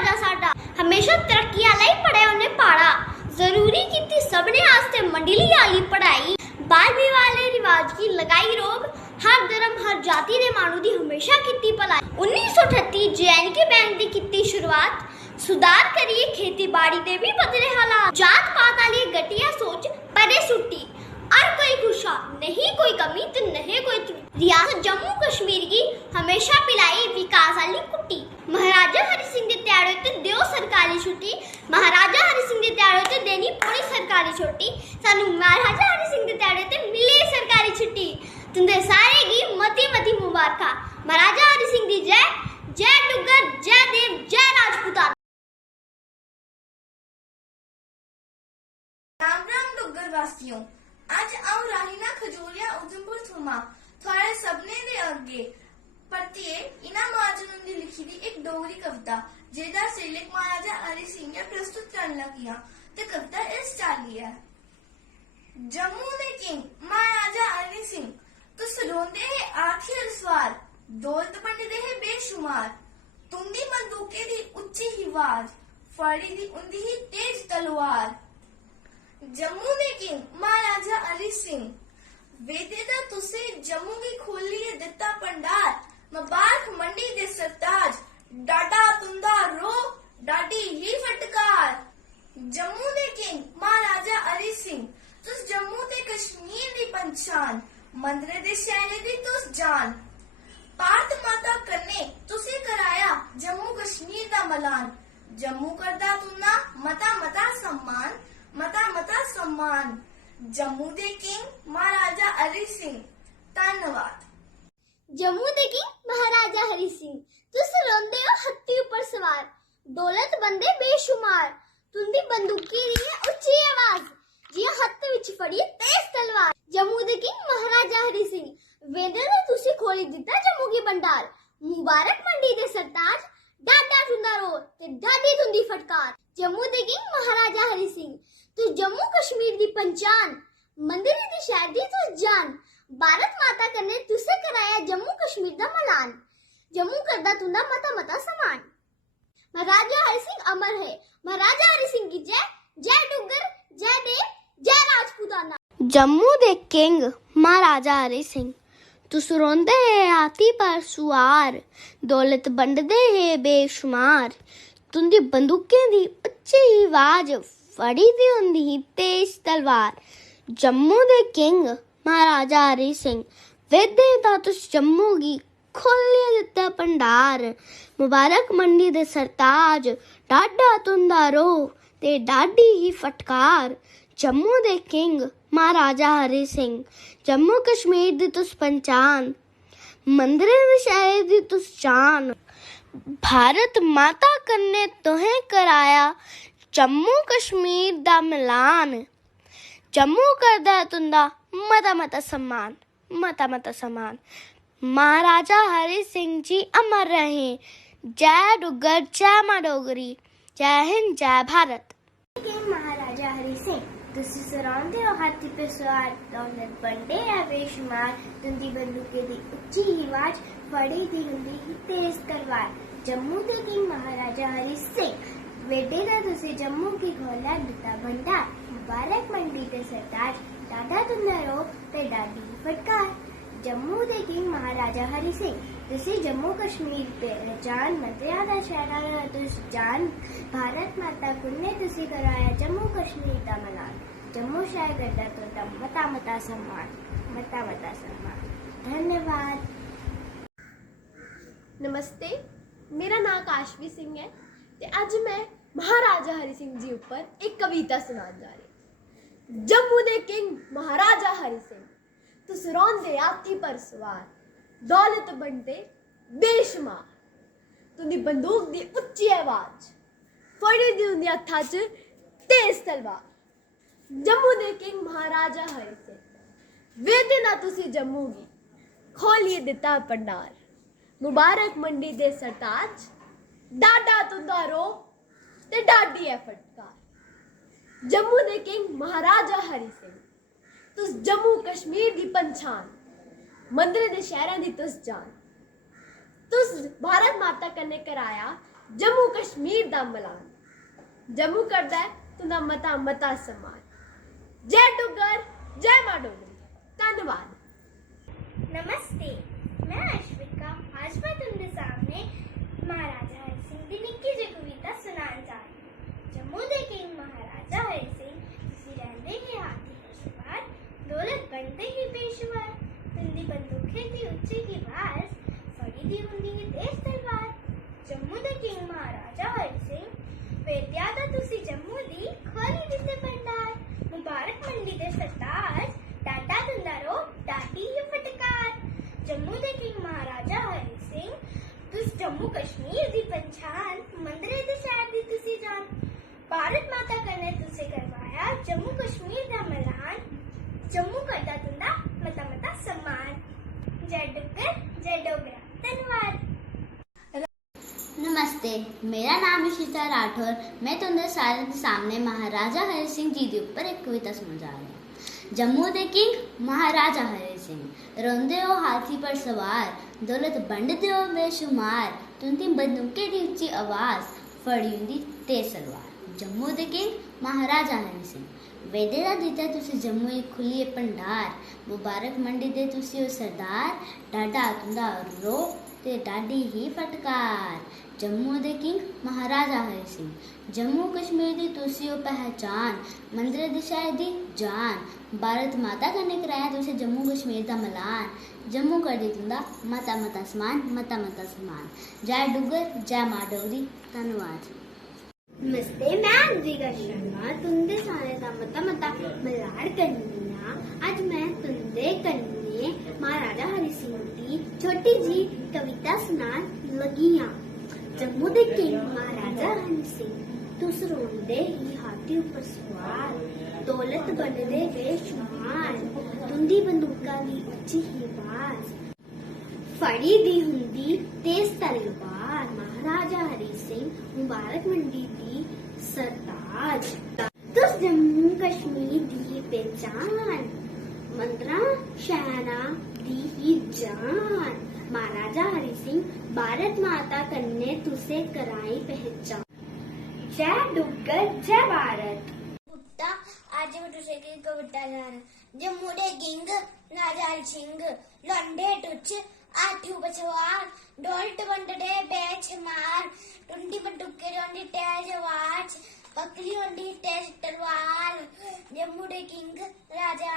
राजा साडा हमेशा तरक्कियां लई पढ़े उन्हें पाड़ा जरूरी की सबने आस्ते मंडली आली पढ़ाई बाल विवाह वाले रिवाज की लगाई रोक हर धर्म हर जाति दे मानू दी हमेशा की भलाई 1938 JNK बैंक दी की शुरुआत सुधार करिए खेती बाड़ी दे भी बदले हालात जात पात वाली घटिया सोच परे सुट्टी और कोई खुशा नहीं कोई कमी तो नहीं कोई त्रुटि रियासत जम्मू कश्मीर की हमेशा पिलाई विकास वाली कुट्टी महाराजा हरि सिंह दे त्याड़े ते दियो सरकारी छुट्टी महाराजा हरि सिंह दे त्याड़े ते देनी पूरी सरकारी छुट्टी सानू महाराजा हरि सिंह दे त्याड़े ते मिले सरकारी छुट्टी तुंदे सारे की मती मती मुबारका महाराजा हरि सिंह दी जय जय डुग्गर जय देव जय राजपूताना। राम राम डुग्गर वासियों आज आऊं राहीना खजूरिया उधमपुर थुमा थोड़े सपने दे अगे परतिए इना महाजन ने लिखी थी एक डोगरी कविता जेदा श्रीलेख महाराजा हरि सिंह ने प्रस्तुत करना किया ते कविता इस चाली है। जम्मू दे किंग महाराजा हरि सिंह तुस रोंदे है आखिर सवार दौलत बंडदे है बेशुमार तुंदी बंदूके दी उच्ची ही आवाज फड़ी दी उंदी ही तेज तलवार। जम्मू दे किंग महाराजा हरि सिंह वेदे दा तुसे जम्मू की खोलिए दिता भंडार मुबारक मंडी दे सरताज डाडा तुंदा रो डाडी ही फटकार। जम्मू दे किंग महाराजा हरि सिंह तुस जम्मू ते कश्मीर दी पंछान मंदरे दे शहरे दी तुस जान भारत माता कन्ने तुसे कराया जम्मू कश्मीर दा मलान जम्मू करदा तुना मता मता सम्मान मता मता सम्मान। जम्मू दे किंग महाराजा हरि सिंह धन्यवाद। जम्मू दे किंग महाराजा हरि सिंह तुस रोंदे हो हत्ती ऊपर सवार दौलत बंदे बेशुमार तुंदी बंदूकी दी है उच्ची आवाज जिया हत्थ विच फड़ी तेज तलवार। जम्मू दे किंग महाराजा हरि सिंह वेदे ने तुसी खोली दिता जम्मू की भंडार मुबारक मंडी दे सरताज डाडा तुंदा रो ते डाडी तुंदी फटकार। जम्मू दे किंग महाराजा हरि सिंह तू जम्मू कश्मीर दी पंचान मंदिर दी शहर दी तू जान भारत माता कन्ने तुसे कराया जम्मू कश्मीर दा मलान जम्मू करदा तुंदा मता मता समान। महाराजा हरि सिंह अमर है महाराजा हरि सिंह की जय जय डुग्गर जय देव जय राजपूताना। जम्मू दे किंग महाराजा हरि सिंह तुस रोंदे है हाथी पर सुआर दौलत बंडदे है बेशुमार तुंदी बंदूकें दी उच्ची आवाज फड़ी दी हुंदी ही तेज तलवार। जम्मू दे किंग महाराजा हरि सिंह वेदे दा तुस जम्मू गी खोलिए दिता भंडार मुबारक मंडी दे सरताज डाडा तुंदा रो ते डाडी ही फटकार। जम्मू दे किंग महाराजा हरि सिंह जम्मू कश्मीर दी तुस पंचान मंदरे दे शहरे दी तुस जान भारत माता कन्ने तुहें कराया जम्मू कश्मीर दा मिलान जम्मू करदा तुंदा मता मता सम्मान मता मता सम्मान। महाराजा हरि सिंह जी अमर रहे जय डुग्गर जय मां डोगरी जय हिंद जय भारत। महाराजा हरि सिंह तुसी सरांदे हो हाथी पे सवार दौलत बंडे है बेशुमार तुंदी बंदूके दी उच्ची आवाज फड़ी दी हुंदी ही तेज तलवार। जम्मू दे किंग महाराजा हरि सिंह वेडे दा तुसी जम्मू की खोला दिता भंडार मुबारक मंडी ते सरताज डाडा तुंदा रो ते डाडी फटकार। जम्मू दे किंग महाराजा हरि सिंह तुसी जम्मू कश्मीर ते जान मंत्रिया दा शहरा दा तुस जान भारत माता कुन्ने तुसी कराया जम्मू कश्मीर दा मलान जम्मू शहर करदा तुंदा मता मता सम्मान मता मता सम्मान। धन्यवाद। नमस्ते मेरा नाम काशवी सिंह है ते अज मैं महाराजा हरि सिंह जी ऊपर एक कविता सुनान जा रही। जम्मू दे किंग महाराजा हरि सिंह तुस रौंदे हाथी पर सवार दौलत बंडे बेशुमार तुंदी बंदूक दी उच्ची आवाज फड़ी दी हुंदी हत्था च तेज तलवार। जम्मू दे किंग महाराजा हरि सिंह वेदे ना तुसी जम्मू गी खोलिए दिता भंडार मुबारक मंडी दे सरताज डाडा तुंदा रो ते डाडी है फटकार। जम्मू दे किंग महाराजा हरि सिंह तुस जम्मू कश्मीर दी पंछान मंदरे दे शहरां दी तुस जान तुस भारत माता कन्ने कराया जम्मू कश्मीर दा मलान जम्मू करदा है तुंदा मता मता सम्मान जय डुग्गर जय मां डोगरी धन्नवाद नमस्ते, मैं अश्विका। आज मैं तुमने सामने महाराजा हरि सिंह ਦੀ ਨਿੱਕੀ ਜਿਹੀ ਕਵਿਤਾ ਸੁਣਾਉਣ ਜਾ ਰਹੀ ਹਾਂ। ਜੰਮੂ ਦੇ ਕਿੰਗ ਮਹਾਰਾਜਾ ਹਰੀ ਸਿੰਘ ਤੁਸੀਂ ਰਹਿੰਦੇ ਹੀ ਹਾਥੀ ਪਰ ਸਵਾਰ, ਦੌਲਤ ਬਣਦੇ ਹੀ ਪੇਸ਼ਵਾਰ, ਤੁੰਦੀ ਬੰਦੂਕੇ ਦੀ ਉੱਚੀ ਕੀ ਬਾਜ਼, ਫੜੀ ਦੀ ਹੁੰਦੀ ਹੀ ਤੇਜ਼ ਤਲਵਾਰ। ਜੰਮੂ ਦੇ ਕਿੰਗ ਮਹਾਰਾਜਾ ਹਰੀ ਸਿੰਘ ਵੇਦਿਆ ਦਾ ਤੁਸੀਂ ਜੰਮੂ ਦੀ ਖੋਲੀ ਦਿੱਤੇ ਭੰਡਾਰ, ਮੁਬਾਰਕ ਮੰਡੀ ਦੇ ਸਰਤਾਜ, ਡਾਡਾ ਤੁੰਦਾ ਰੋ ਡਾਡੀ ਹੀ ਫਟਕਾਰ। जम्मू दे किंग महाराजा हरि सिंह तुस जम्मू कश्मीर दी पहचान, मंदरे दे शहर दी तुसी जान, भारत माता कन्ने तुसे करवाया जम्मू कश्मीर दा मलान, जम्मू करदा तुंदा मता मता सम्मान। जय डुग्गर जय डोगरा, धन्यवाद। नमस्ते, मेरा नाम है शीता राठौर। मैं तुंदे सारे दे सामने महाराजा हरि सिंह जी के ऊपर एक कविता सुना जा रही हूँ। जम्मू दे किंग महाराजा हरि सिंह, रोंदे हो हाथी पर सवार, दौलत बंडदे हो बेशुमार, तुंदी बंदूके दी उच्ची आवाज, फड़ी हुंदी तेज तलवार। जम्मू दे किंग महाराजा हरि सिंह वेदे दा दिता तुसी जम्मू एक खुली भंडार, मुबारक मंडी दे तुसी ओ सरदार, डाडा तुंदा रो ते डाडी ही फटकार। जम्मू दे किंग महाराजा हरि सिंह, जम्मू कश्मीर दी तुसी ओ पहचान, मंदरे दी शहर दी जान, भारत माता कन्ने कराया तुसे जम्मू कश्मीर दा मलान, जम्मू कर दी तुंदा मता मता समान, मता मता समान। जय डुग्गर जय मां डोगरी, धन्यवाद। नमस्ते, मैं अंजिका शर्मा तुंदे सारे दा मता मता मलाड़ करनी हां। अज मैं तुंदे कन्ने महाराजा हरि सिंह दी छोटी जी कविता सुनान लगी हां। जम्मू दे किंग महाराजा हरि सिंह तुस रोंदे ही हाथी उपर सवार, दौलत बनदे बेशुमार, तुंदी बंदूका दी उच्ची ही आवाज, फड़ी दी हुंदी तेज तलवार। महाराजा हरि सिंह मुबारक मंडी दी सरताज, तुस जम्मू कश्मीर दी पहचान, मंदरा शहरा दी ही जान। महाराजा हरि सिंह भारत माता कन्ने तुसे कराई पहचान। जय डुग्गर जय भारत। कुत्ता आज मैं तुझे की कविता गा रहा। जम्मू दे किंग महाराजा हरि सिंह लंडे टुच आठू बचवार, डोल्ट बंडे बेशुमार, टुंडी बंदूके रोंडी तेज आवाज, पकली होंडी तेज तलवार। जम्मू दे किंग राजा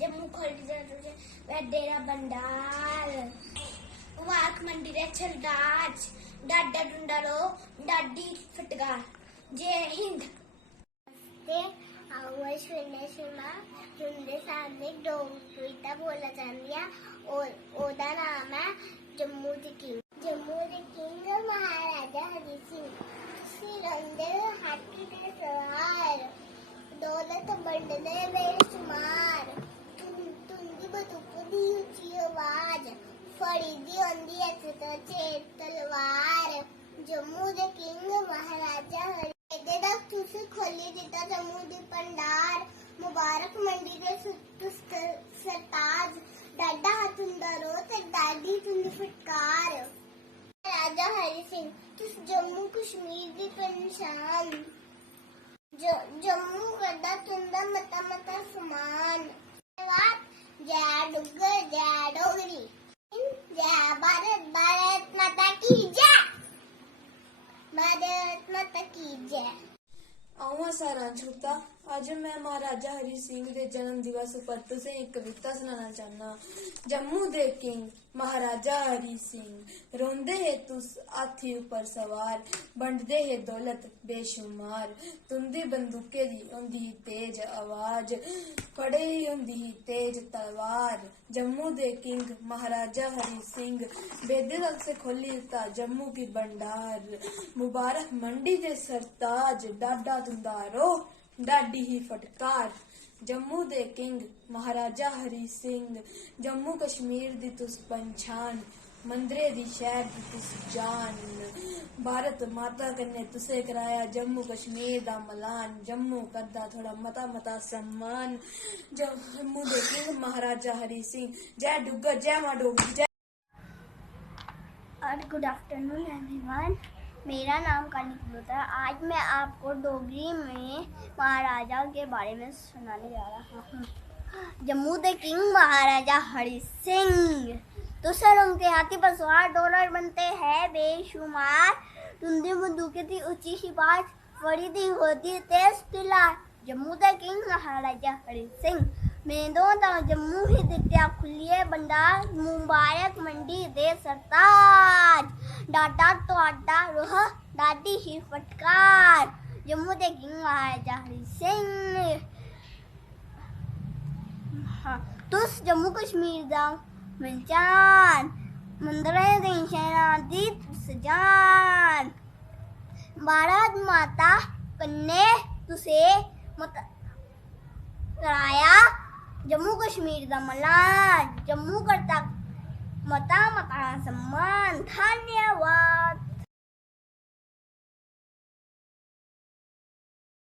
जम्मू खोली दे तुझे वेडेरा भंडार, मुबारक मंडी दे सरदार, डाडा डुंडा रो डाडी फटकार। जय हिंद। तुंदे सामने दो कविता बोला जाती है और ओदा नाम है जम्मू दे किंग। जम्मू दे किंग महाराजा हरि सिंह तुसी रंदे हाथी ते सवार, दौलत बंडदे बेशुमार, तुंदी बंदूक दी उच्ची आवाज, फड़ी दी होंदी तेज तलवार। जम्मू दे किंग महाराजा हरि दा तुसी खोली दिता जम्मू दी भंडार, मुबारक मंडी दे सरताज, डाडा तुंदा रो ते डाडी तुंदी फटकार। राजा हरि सिंह तुस जम्मू कश्मीर दी पहचान, जम्मू करदा तुंदा मता मता समान। जय डुग्गर जय डोगरी, जय भारत, भारत माता की जय, भारत माता की जय। आऊं सारा छोटा अज मैं महाराजा हरि सिंह के जन्म दिवस पर तुसें एक कविता सुनाना चाहना। जम्मू दे किंग महाराजा हरि सिंह रोंदे है तुस हाथी उपर सवार, बंडदे है दौलत बेशुमार, तुंदी बंदूके दी होंदी ही तेज आवाज, फड़े ही होंदी ही तेज तलवार। जम्मू दे किंग महाराजा हरि सिंह बेदे तक से खोली दिता जम्मू की भंडार, मुबारक मंडी दे सरताज, डाडा तुंदा रो डाडी ही फटकार। जम्मू दे किंग महाराजा हरि सिंह जम्मू कश्मीर दी तुस पहचान, मंदरे दी शहर दी तुस जान, भारत माता कन्ने तुसे कराया जम्मू कश्मीर दा मलान, जम्मू करदा थोड़ा मता मता सम्मान। जम्मू दे किंग महाराजा हरि सिंह। जय डुग्गर जय मां डोगरी जय। और गुड आफ्टरनून एवरीवन। मेरा नाम कानिक मल्होत्रा। आज मैं आपको डोगरी में महाराजा के बारे में सुनाने जा रहा हूँ। जम्मू दे किंग महाराजा हरि सिंह। तुसर उनके हाथी पर सवार डॉलर बनते हैं बेशुमार। तुंदी बंदूकें थी ऊंची सिपाही, बड़ी थी होती तेज तलवार। जम्मू दे किंग महाराजा हरि सिंह। मेदों दा जम्मू ही दित्या खुलिए भंडार, मुबारक मंडी दे सरताज। डाटा तो आटा रोह दादी ही फटकार। जम्मू दे किंग महाराजा हरि सिंह। तुस जम्मू कश्मीर दा मंचान, मंदरे दे शहरा दी सजान। भारत माता कन्ने तुसे मत कराया, जम्मू कश्मीर दा मलान। जम्मू करता मता मता सम्मान। धन्यवाद।